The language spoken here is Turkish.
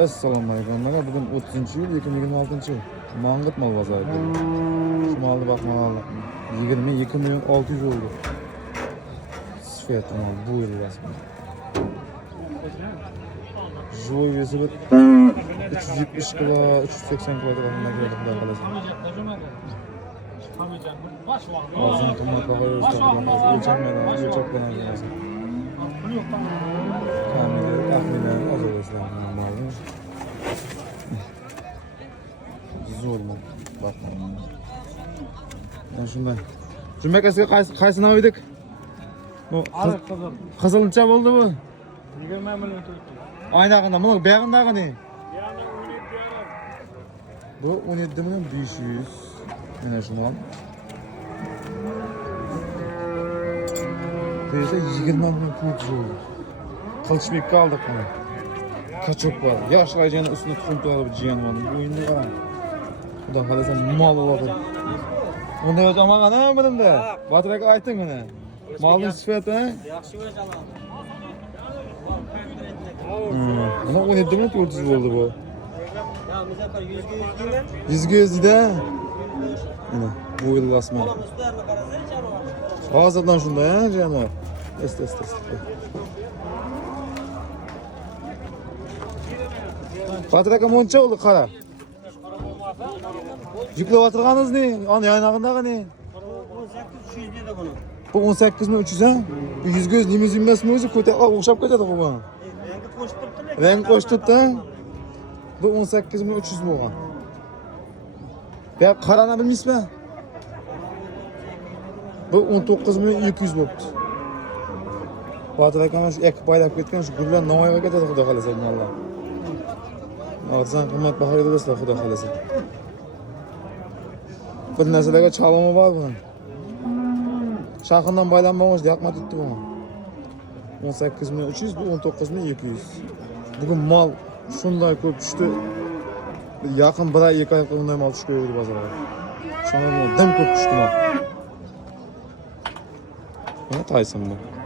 Assalomu alaykum. Mana bugun 30-yil 2026-yil. Mang'it mal bozorida. Shu malni bakmalar 22 milyon 600 oldu. Sifat mal bu yil rasman. Joy vesi 370 kilo, 380 kilo kadar gördüm daha kalasın. Ağzını kımmet bakıyoruz da ölçekmeden lazım. Kamile, tahminen az olursa malum. Zor mu? Bakma. Ben şundan. Cümbek eski kaysını avıydık? Kızılınça oldu bu. 20 milyon tuttu. Aynı akında, bunu beğendin akında ne? Bu 17 milyon 500. Yine şu mal. Böylece 20 milyon 400 oldu. Kılıçbek'e aldık bunu. Kaçok var. Yaşlayacağına üstüne tutuntuları bir cihan var. Bu oyunda var. Bu da kalırsa mal olur. Onda hocam bana ne yapmadın da? Batırak aytın mı ne? Malın sıfatı ha? Yaxşı o'jalar. Buna 17 milyon 400 oldu bu. Ya Muzaffar 100 deyman. 100 gözlü de. Yine bu yıl asma. Ularni qarasa janovar. Hazırdan şunda ya canavar. Est. Batırak monça oldu kara. Yüklü batırganız ne? An yaynağındağı ne? 18 dedi bunu. Bu 18.300 ha? Bu 100 göz limuzin mi özü köte okşap kaçadı bu bana. Rengi qo'shib turibdi. Renk koştu da. Bu 18.300 bo'lgan. Ya qarana bilmaysizmi? Bu 19.200 bo'pti. Batırak ana şu ekip paylab ketgan şu gullar Navoiyga ketadi xudo xolasa Allah. Arzon qimmat bahoga to'lasizlar xudo xolasa. Bir narsalarga chalimi bor buni. Şahından baylanmamış yakma tuttu bunu. 18.300 bu 19.200. Bugün mal şunday ko'p tushdi. Yaqin 1 ay 2 ay bunday mal tushib ko'rdi bozorga. Shunday dim ko'p tushdi mal. Mana Tyson bu.